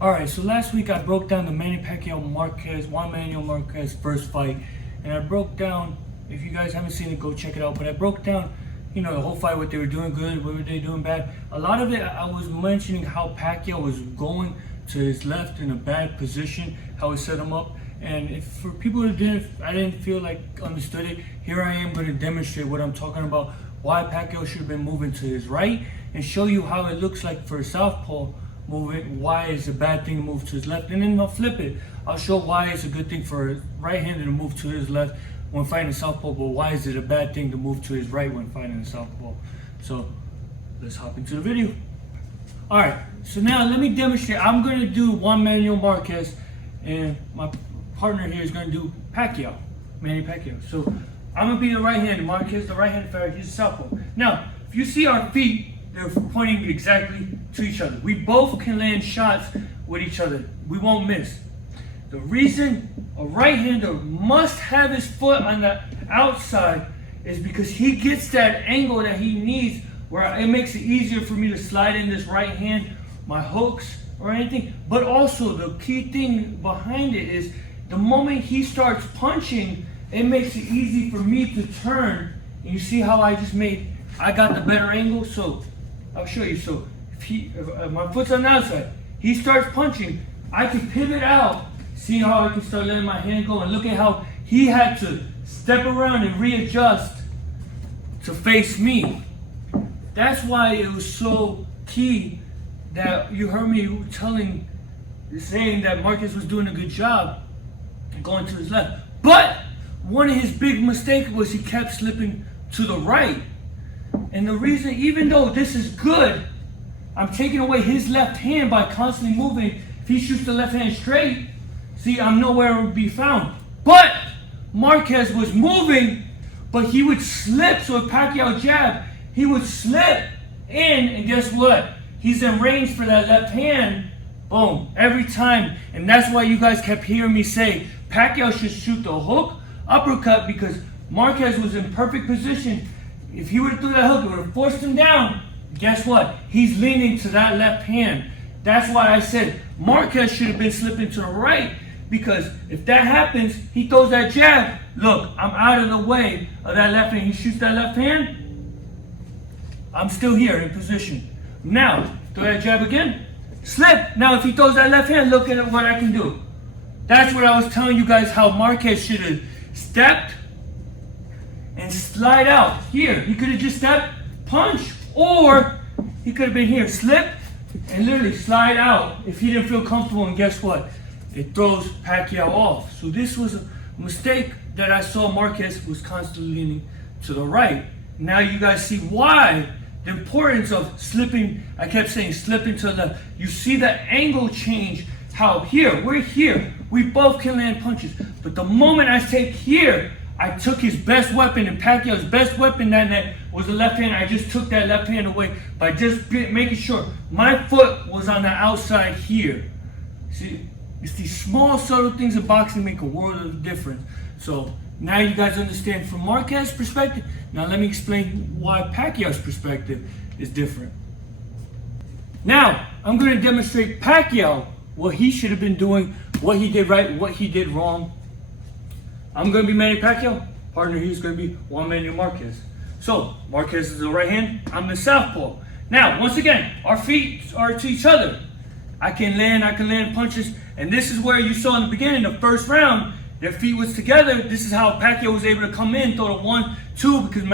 Alright, so last week I broke down the Manny Pacquiao Juan Manuel Marquez first fight. And I broke down, if you guys haven't seen it, go check it out. But I broke down, the whole fight, what they were doing good, what were they doing bad. A lot of it, I was mentioning how Pacquiao was going to his left in a bad position, how he set him up. And if for people who I didn't feel like understood it, here I am going to demonstrate what I'm talking about, why Pacquiao should have been moving to his right, and show you how it looks like for a southpaw moving, why it's a bad thing to move to his left, and then I'll flip it. I'll show why it's a good thing for a right-hander to move to his left when fighting a southpaw, but why is it a bad thing to move to his right when fighting a southpaw. So let's hop into the video. Alright, so now let me demonstrate. I'm going to do Juan Manuel Marquez, and my partner here is going to do Pacquiao, Manny Pacquiao. So I'm going to be the right-hander, Marquez the right-handed fighter, he's a southpaw. Now, if you see our feet, they're pointing exactly to each other. We both can land shots with each other. We won't miss. The reason a right-hander must have his foot on the outside is because he gets that angle that he needs where it makes it easier for me to slide in this right hand, my hooks or anything. But also the key thing behind it is the moment he starts punching, it makes it easy for me to turn. And you see how I got the better angle? So I'll show you. So if my foot's on the outside, he starts punching, I can pivot out. See how I can start letting my hand go, and look at how he had to step around and readjust to face me. That's why it was so key that you heard me saying that Marquez was doing a good job going to his left. But one of his big mistakes was he kept slipping to the right. And the reason, even though this is good, I'm taking away his left hand by constantly moving. If he shoots the left hand straight, see, I'm nowhere to be found. But Marquez was moving, but he would slip. So if Pacquiao jabbed, he would slip in, and guess what? He's in range for that left hand. Boom, every time. And that's why you guys kept hearing me say Pacquiao should shoot the hook, uppercut, because Marquez was in perfect position. If he would have threw that hook, it would have forced him down. Guess what? He's leaning to that left hand. That's why I said Marquez should have been slipping to the right, because if that happens, he throws that jab. Look, I'm out of the way of that left hand. He shoots that left hand, I'm still here in position. Now, throw that jab again, slip. Now, if he throws that left hand, look at what I can do. That's what I was telling you guys, how Marquez should have stepped and slide out. Here, he could have just stepped, punch, or he could have been here, slip, and literally slide out if he didn't feel comfortable. And guess what? It throws Pacquiao off. So this was a mistake that I saw. Marquez was constantly leaning to the right. Now you guys see why the importance of slipping. I kept saying slipping to the left. You see that angle change, how we're here, we both can land punches. But the moment I take here, I took his best weapon, and Pacquiao's best weapon that night was the left hand. I just took that left hand away by just making sure my foot was on the outside here. See, it's these small, subtle things in boxing make a world of difference. So now you guys understand from Marquez's perspective. Now let me explain why Pacquiao's perspective is different. Now, I'm going to demonstrate Pacquiao, what he should have been doing, what he did right, what he did wrong. I'm going to be Manny Pacquiao. Partner, he's going to be Juan Manuel Marquez. So, Marquez is the right hand, I'm the southpaw. Now, once again, our feet are to each other. I can land punches. And this is where you saw in the beginning, the first round, their feet was together. This is how Pacquiao was able to come in, throw the 1-2, because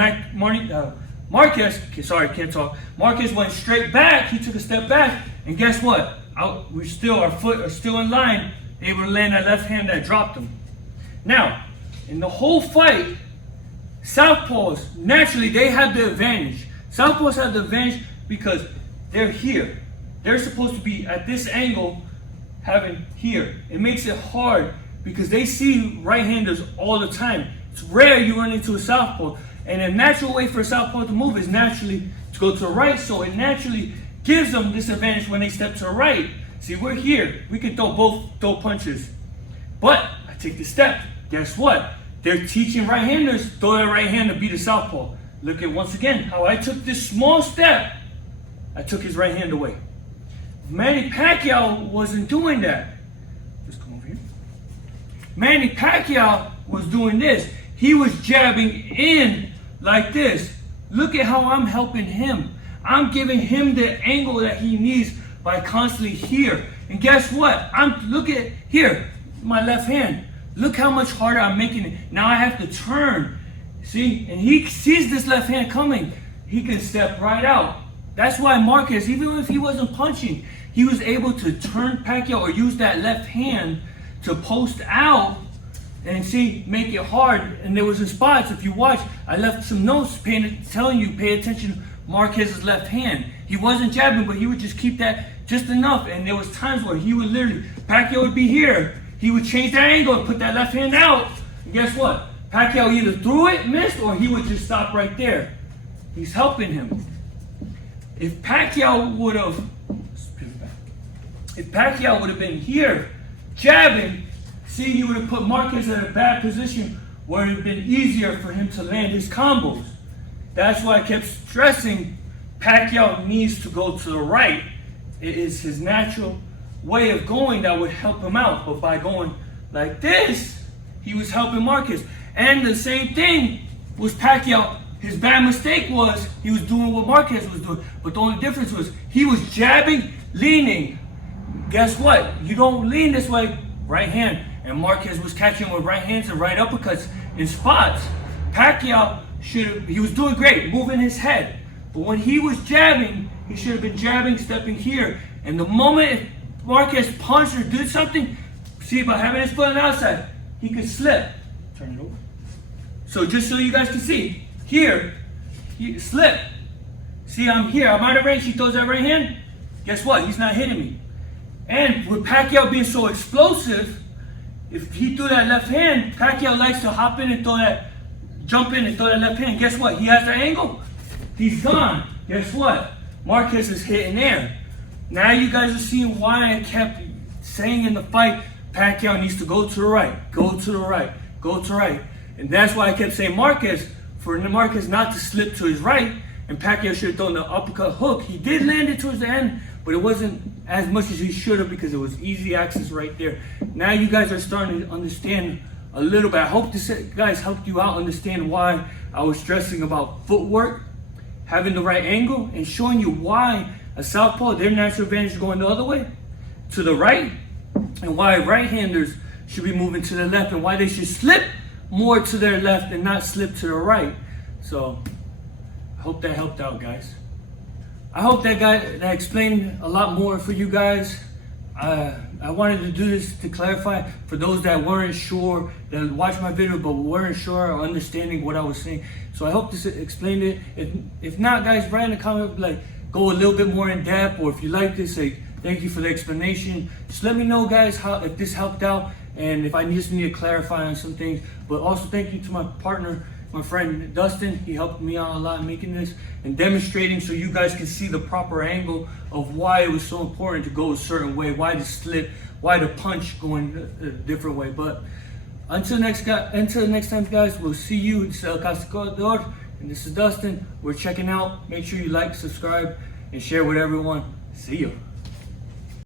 Marquez, sorry, can't talk. Marquez went straight back. He took a step back. And guess what? Our foot are still in line, able to land that left hand that dropped him. Now, in the whole fight, southpaws, naturally, they have the advantage. Southpaws have the advantage because they're here. They're supposed to be at this angle, having here. It makes it hard because they see right-handers all the time. It's rare you run into a southpaw. And a natural way for a southpaw to move is naturally to go to the right, so it naturally gives them this advantage when they step to the right. See, we're here. We can throw punches. But I take the step. Guess what? They're teaching right-handers, throw that right hand to beat a southpaw. Look at, once again, how I took this small step. I took his right hand away. Manny Pacquiao wasn't doing that. Just come over here. Manny Pacquiao was doing this. He was jabbing in like this. Look at how I'm helping him. I'm giving him the angle that he needs by constantly here. And guess what? Look at here, my left hand. Look how much harder I'm making it. Now I have to turn. See? And he sees this left hand coming. He can step right out. That's why Marquez, even if he wasn't punching, he was able to turn Pacquiao or use that left hand to post out and see, make it hard. And there was in spots, if you watch, I left some notes telling you, pay attention to Marquez's left hand. He wasn't jabbing, but he would just keep that just enough. And there was times where he would literally, Pacquiao would be here. He would change that angle and put that left hand out. And guess what? Pacquiao either threw it, missed, or he would just stop right there. He's helping him. If Pacquiao would have been here jabbing, see, he would have put Marquez in a bad position where it would have been easier for him to land his combos. That's why I kept stressing Pacquiao needs to go to the right. It is his natural way of going that would help him out. But by going like this, he was helping Marquez. And the same thing was Pacquiao. His bad mistake was he was doing what Marquez was doing. But the only difference was he was jabbing, leaning. Guess what? You don't lean this way, right hand. And Marquez was catching with right hands and right uppercuts in spots. Pacquiao he was doing great, moving his head. But when he was jabbing, he should have been jabbing, stepping here. And the moment Marquez punched or did something, see, by having his foot on the outside, he could slip. Turn it over. So just so you guys can see, here, he slip. See, I'm here, I'm out of range, he throws that right hand. Guess what? He's not hitting me. And with Pacquiao being so explosive, if he threw that left hand, Pacquiao likes to hop in and jump in and throw that left hand. Guess what? He has the angle. He's gone. Guess what? Marquez is hitting there. Now you guys are seeing why I kept saying in the fight, Pacquiao needs to go to the right, go to the right, go to the right. And that's why I kept saying for Marquez not to slip to his right, and Pacquiao should have thrown the uppercut hook. He did land it towards the end, but it wasn't as much as he should have because it was easy access right there. Now you guys are starting to understand a little bit. I hope this guys helped you out understand why I was stressing about footwork, having the right angle, and showing you why a southpaw, their natural advantage is going the other way, to the right, and why right-handers should be moving to the left, and why they should slip more to their left and not slip to the right. So I hope that helped out, guys. I hope that explained a lot more for you guys. I wanted to do this to clarify for those that weren't sure, that watched my video but weren't sure or understanding what I was saying. So I hope this explained it. If not, guys, write in the comment, like, go a little bit more in depth, or if you like this, say thank you for the explanation. Just let me know, guys, if this helped out, and if I just need to clarify on some things. But also thank you to my partner, my friend Dustin. He helped me out a lot in making this and demonstrating so you guys can see the proper angle of why it was so important to go a certain way, why to slip, why to punch going a different way. But until next time, guys, we'll see you. This is El Castigador, and this is Dustin. We're checking out. Make sure you like, subscribe, and share with everyone. See you.